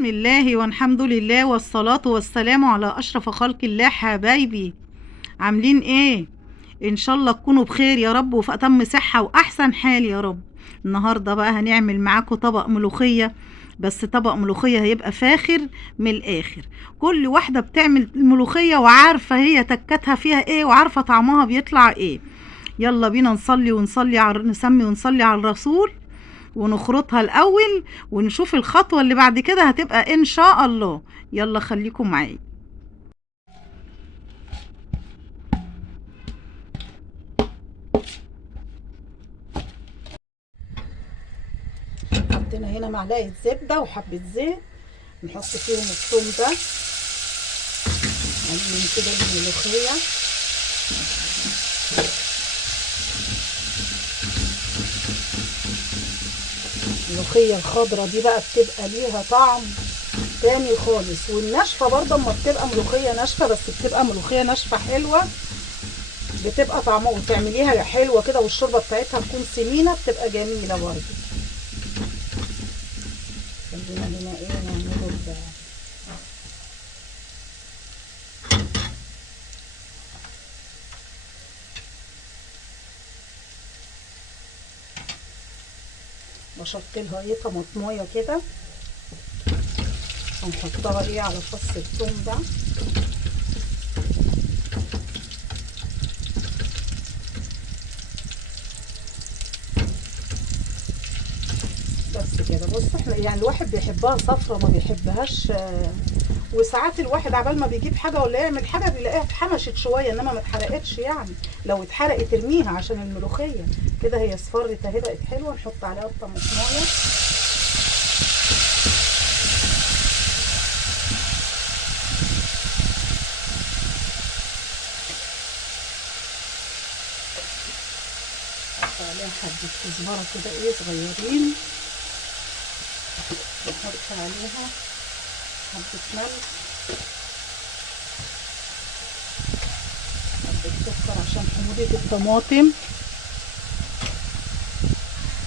بسم الله والحمد لله والصلاة والسلام على أشرف خلق الله. حبايبي عاملين ايه؟ ان شاء الله تكونوا بخير يا رب وفي أتم صحة وأحسن حال يا رب. النهاردة بقى هنعمل معاكم طبق ملوخية، بس طبق ملوخية هيبقى فاخر من الآخر. كل واحدة بتعمل الملوخية وعارفة هي تكتها فيها ايه وعارفة طعمها بيطلع ايه. يلا بينا نسمي ونصلي على الرسول ونخرطها الأول ونشوف الخطوة اللي بعد كده هتبقى إن شاء الله. يلا خليكم معايا. حطينا هنا معلقة زبدة وحبة زيت، نحط فيهم الثوم ده من كده الملوخية. الملوخية الخضرة دي بقى بتبقى ليها طعم تاني خالص، والناشفة برضه اما بتبقى ملوخية ناشفة، بس بتبقى ملوخية ناشفة حلوة، بتبقى طعمها وتعمليها حلوة كده والشوربة بتاعتها تكون سمينة، بتبقى جميلة برضه. خلينا هنا ايه نعمله بشط لها ايه طماطمايه كده، هنحطها ايه على فص الثوم ده. بس كده. بص احنا يعني الواحد بيحبها صفرة ما بيحبهاش، وساعات الواحد عبال ما بيجيب حاجه ولا يعمل حاجه بيلاقيها اتحمشت شويه، انما ما اتحرقتش يعني. لو اتحرقت ارميها عشان الملوخيه كده هي اصفرت اهي بقت حلوه. نحط عليها الطماطمايه عليها حبة كزبرة كده ايه صغيرين، نحط عليها حبة ملح، حبة سكر عشان حموضة الطماطم.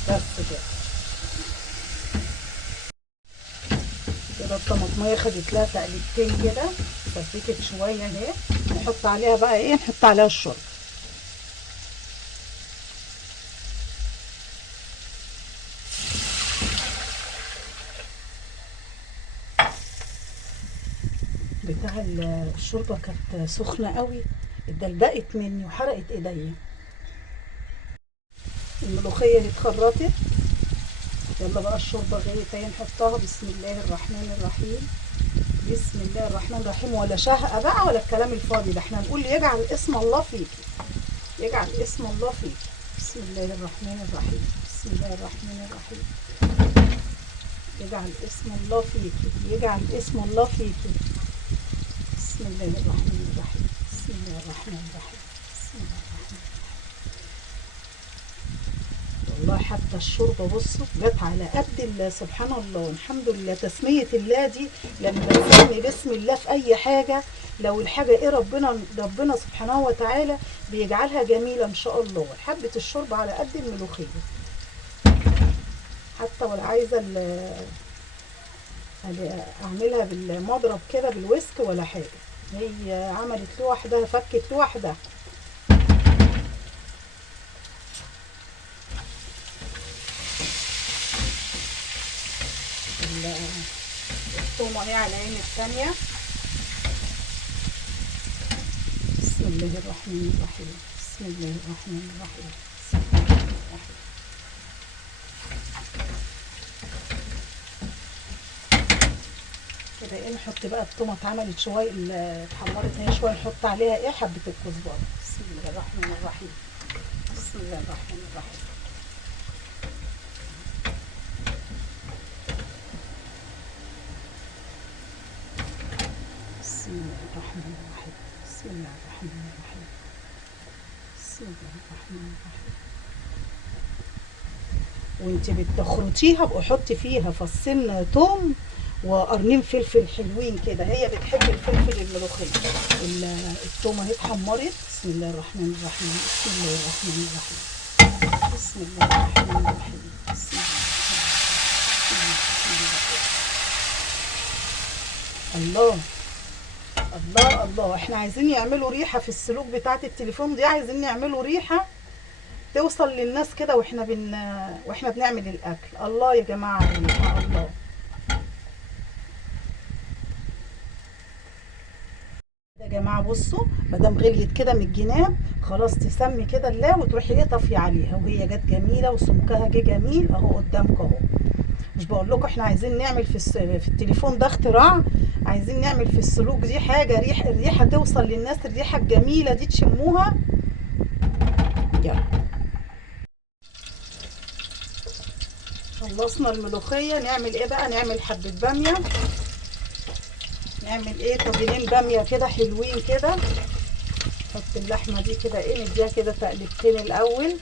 بس كده كده الطماطمية خدت لها تقليبتين كده، سبكت شوية اهي. نحط عليها بقى ايه، نحط عليها الشوربة بتاع الشوربه. كانت سخنه قوي، اتدلبقت مني وحرقت ايديا. الملوخيه اتخرطت، يلا بقى الشوربه غليت اهي نحطها. بسم الله الرحمن الرحيم، بسم الله الرحمن الرحيم. ولا شهقه بقى ولا الكلام الفاضي ده، احنا نقول يجعل اسم الله فيكي، يجعل اسم الله فيكي. بسم الله الرحمن الرحيم، بسم الله الرحمن الرحيم. يجعل اسم الله فيكي، يجعل اسم الله فيكي. بسم الله الرحمن الرحيم، بسم الله الرحمن الرحيم، بسم الله الرحمن الرحيم. والله حتى الشوربة بصوا جت على قد سبحان الله. الحمد لله. تسمية الله دي لما بنسمي بسم الله في أي حاجة، لو الحاجة إيه ربنا سبحانه وتعالى بيجعلها جميلة إن شاء الله. حبة الشوربة على قد الملوخية، حتى ولا عايزة أعملها بالمضرب كده بالويسك ولا حاجة، هي عملت لوحدها، فكت لوحدها. الثومه اهي على العين الثانيه. بسم الله الرحمن الرحيم، بسم الله الرحمن الرحيم، بسم الله الرحمن الرحيم. كده ايه نحط بقى الثومه اتعملت شويه، اتحمرت هي شويه، نحط عليها ايه حبه الكزبره. بسم الله الرحمن الرحيم، بسم الله الرحمن الرحيم. بسم الله الرحمن الرحيم، بسم الله الرحمن الرحيم، بسم الله الرحمن الرحيم. وانت بتخرطيها بقى حطي فيها فصين توم وقرنين فلفل حلوين كده، هي بتحب الفلفل الملوخيه. التومه اهي اتحمرت. بسم الله الرحمن الرحيم، بسم الله الرحمن الرحيم، بسم الله الرحمن الرحيم، بسم الله الرحمن الرحيم. الله الله الله. احنا عايزين يعملوا ريحه في السلوك بتاعه التليفون دي، عايزين نعملوا ريحه توصل للناس كده واحنا بنعمل الاكل. الله يا جماعه الريحه الله. يا جماعه بصوا، مادام غليت كده من الجناب خلاص تسمي كده الله وتروحي ايه طافيه عليها، وهي جت جميله وسمكها جه جميل اهو قدامكم اهو. مش بقول لكم احنا عايزين نعمل في التليفون ده اختراع، عايزين نعمل في السلوك دي حاجه الريحه توصل للناس، الريحه الجميله دي تشموها. يلا خلصنا الملوخيه، نعمل ايه بقى؟ نعمل حبه باميه، نعمل ايه طاجنين باميه كده حلوين كده. نحط اللحمه دي كده ايه نديها كده تقلبتين الاول.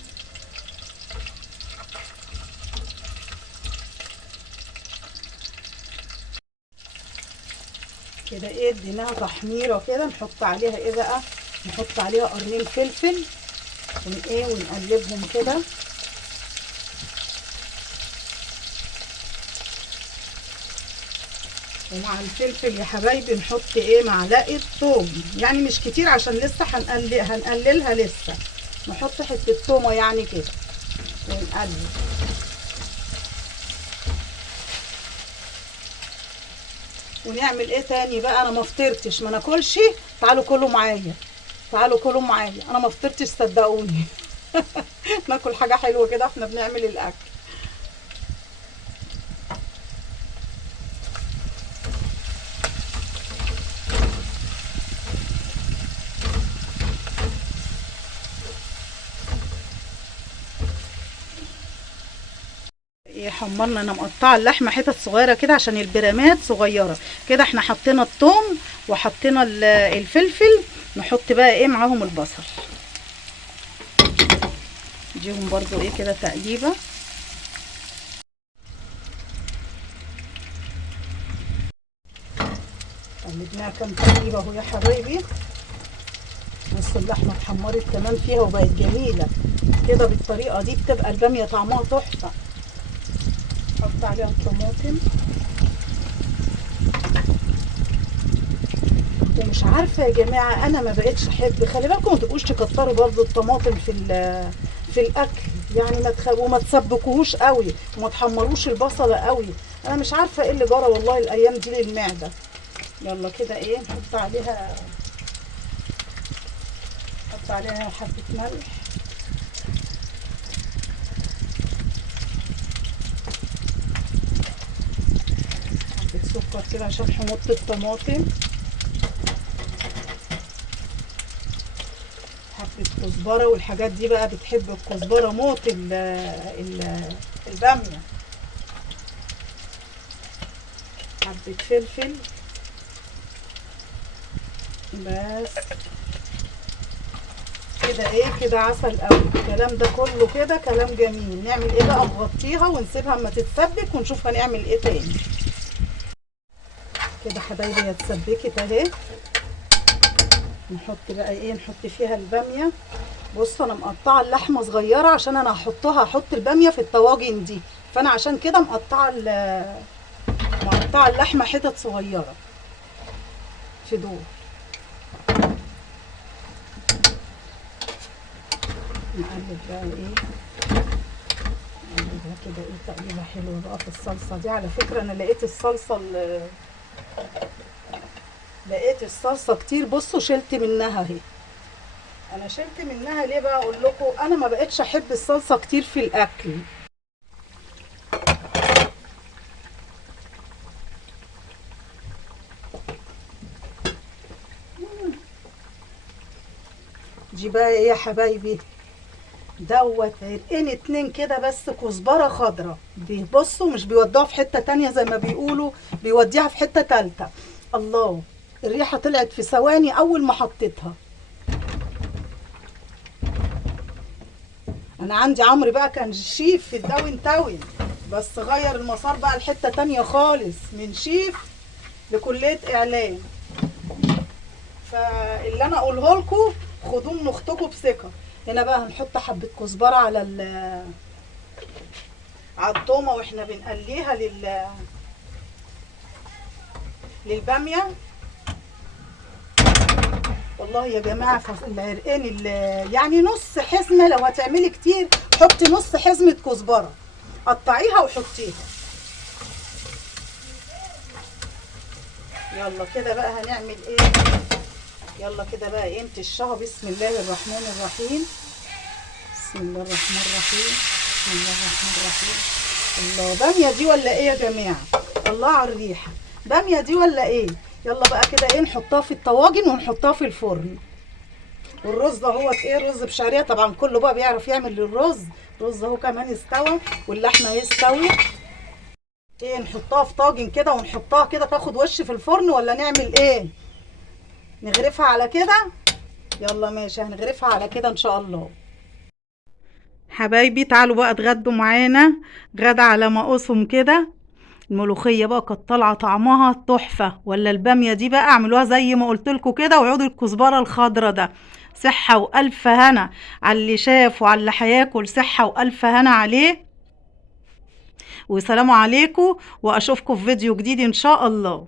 كده ايه اديناها تحميره كده، نحط عليها ايه بقى؟ نحط عليها قرنين فلفل ونقلبهم كده. ومع الفلفل يا حبايبي نحط ايه؟ معلقه ثوم، يعني مش كتير عشان لسه هنقللها لسه. نحط حته ثومه يعني كده ونقلب. ونعمل ايه تاني بقى؟ انا ما فطرتش، ما ناكلش. تعالوا كلوا معايا، تعالوا كلوا معايا، انا ما فطرتش صدقوني. ناكل حاجه حلوه كده احنا بنعمل الاكل. حمرنا، انا مقطعه اللحمه حتت صغيره كده عشان البرامات صغيره كده. احنا حطينا الثوم وحطينا الفلفل، نحط بقى ايه معاهم البصل، نديهم برضو ايه كده تقليبه. قلبناها كام تقليبه اهو يا حبايبي. بصوا اللحمه اتحمرت كمان فيها وبقت جميله كده. بالطريقه دي بتبقى الباميه طعمها تحفه. نحط عليها الطماطم. ومش عارفه يا جماعه انا ما بقتش احب، خلي بالكم ما تبقوش تكتروا برضو الطماطم في الاكل، يعني وما تسبكوهوش قوي وما تحمروش البصله قوي. انا مش عارفه ايه اللي جرى والله الايام دي للمعده. يلا كده ايه نحط عليها حبه ملح، حبه سكر كده عشان حموضه الطماطم، حبه كزبره. والحاجات دي بقى بتحب الكزبره موت الباميه. حبه فلفل بس كده ايه كده عسل قوي. الكلام ده كله كده كلام جميل. نعمل ايه بقى؟ نغطيها ونسيبها اما تتسبك ونشوف هنعمل ايه تاني. كده حبايبي هي اتسبكت اهي. نحط بقى ايه؟ نحط فيها الباميه. بصوا انا مقطعه اللحمه صغيره عشان انا هحط الباميه في الطواجن دي، فانا عشان كده مقطعه اللحمه حتت صغيره في دول. نقلب بقى ايه، نقلبها كده ايه تقليبه حلوه بقى في الصلصه دي. على فكره انا لقيت الصلصه كتير. بصوا شلت منها اهي. انا شلت منها ليه بقى؟ اقول لكم انا ما بقتش احب الصلصه كتير في الاكل. دي بقى ايه يا حبايبي؟ دوت عرقين اتنين كده بس كزبره خضراء. بصوا مش بيودوها في حته تانية زي ما بيقولوا، بيوديها في حته تالته. الله الريحه طلعت في ثواني اول ما حطيتها. انا عندي عمرو بقى كان شيف في الداون تاون، بس غير المسار بقى لحته تانية خالص، من شيف لكليه اعلام. فاللي انا اقوله لكم خدوه من اختكم بثقه. هنا بقى هنحط حبه كزبره على الطومه واحنا بنقليها للباميه. والله يا جماعه العرقان يعني نص حزمه، لو هتعملي كتير حطي نص حزمه كزبره، قطعيها وحطيها. يلا كده بقى هنعمل ايه؟ يلا كده بقى ايه نتشها. بسم الله الرحمن الرحيم. بسم الله الرحمن الرحيم. بسم الله الرحمن الرحيم. الله، باميه دي ولا ايه يا جماعه؟ الله على الريحه، باميه دي ولا ايه؟ يلا بقى كده ايه نحطها في الطواجن ونحطها في الفرن. والرز اهوت ايه، رز بشعريه، طبعا كله بقى بيعرف يعمل الرز. الرز اهو كمان استوى واللحمه يستوي. ايه نحطها في طاجن كده ونحطها كده تاخد وش في الفرن، ولا نعمل ايه؟ نغرفها على كده. يلا ماشي، هنغرفها على كده ان شاء الله. حبايبي تعالوا بقى اتغدوا معانا غدا على مقاسهم كده. الملوخيه بقى كانت طالعه طعمها تحفه، ولا الباميه دي بقى اعملوها زي ما قلت لكم كده، وعود الكزبره الخضراء ده. صحه والف هنا على اللي شاف وعلى اللي هياكل، صحه والف هنا عليه. وسلام عليكم، واشوفكم في فيديو جديد ان شاء الله.